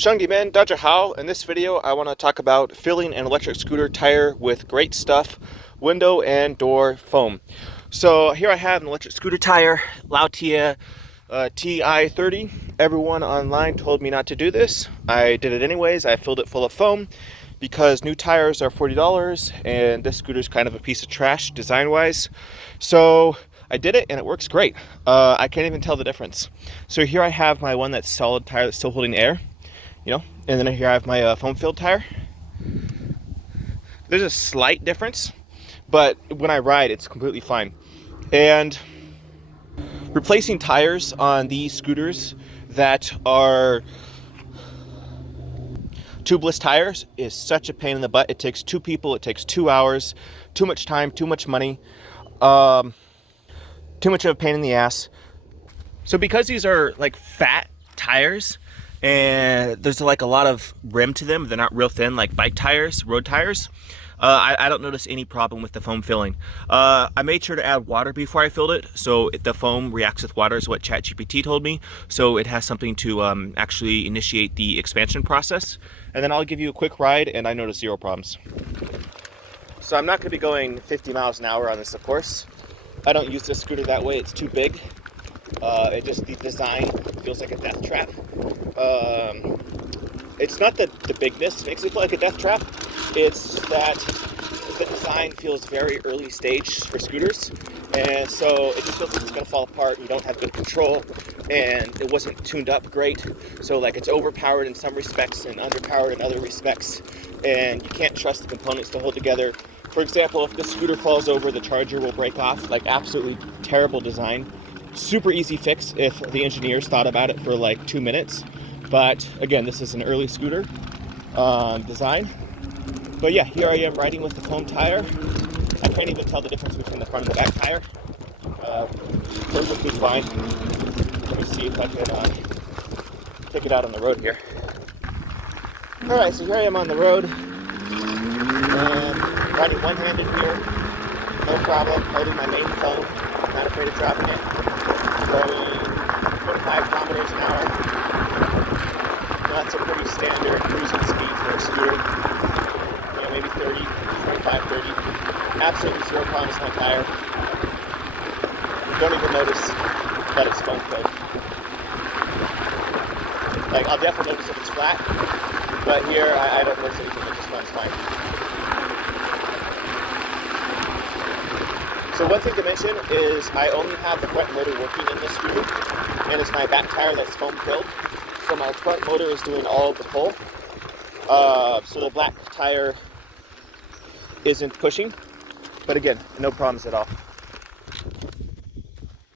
Shungdi-men, Dr. Hao. In this video, I want to talk about filling an electric scooter tire with great stuff, window and door foam. So here I have an electric scooter tire, laotie ti-30. Everyone online told me not to do this. I did it anyways. I filled it full of foam because new tires are $40 and this scooter is kind of a piece of trash design-wise. So I did it and it works great. I can't even tell the difference. So here I have my one that's solid tire that's still holding air. And then here I have my foam-filled tire. There's a slight difference, but when I ride, it's completely fine. And replacing tires on these scooters that are tubeless tires is such a pain in the butt. It takes 2 people, it takes 2 hours, too much time, too much money, too much of a pain in the ass. So because these are like fat tires, and there's like a lot of rim to them, they're not real thin like bike tires, road tires, I don't notice any problem with the foam filling. I made sure to add water before I filled it, so the foam reacts with water is what ChatGPT told me, so it has something to actually initiate the expansion process. And then I'll give you a quick ride and I noticed 0 problems. So I'm not going to be going 50 miles an hour on this, of course. I don't use this scooter that way, it's too big. The design feels like a death trap. It's not that the bigness makes it feel like a death trap, it's that the design feels very early stage for scooters, and so it just feels like it's going to fall apart. You don't have good control, and it wasn't tuned up great, so like it's overpowered in some respects and underpowered in other respects, and you can't trust the components to hold together. For example, if the scooter falls over, the charger will break off. Like, absolutely terrible design. Super easy fix if the engineers thought about it for like 2 minutes. But again, this is an early scooter design. But yeah, here I am riding with the foam tire. I can't even tell the difference between the front and the back tire. Perfectly fine. Let me see if I can take it out on the road here. Alright, so here I am on the road. Riding one-handed here. No problem. Holding my main foam. Not afraid of dropping it. Going 25 kilometers an hour. That's a pretty standard cruising speed for a scooter. Maybe 30, 25, 30. Absolutely 0 problems with my tire. Don't even notice that it's foam filled. Like, I'll definitely notice if it's flat, but here I don't notice anything. It just runs fine. So one thing to mention is I only have the front motor working in this scooter, and it's my back tire that's foam filled. So my front motor is doing all of the pull. So the black tire isn't pushing, but again, no problems at all.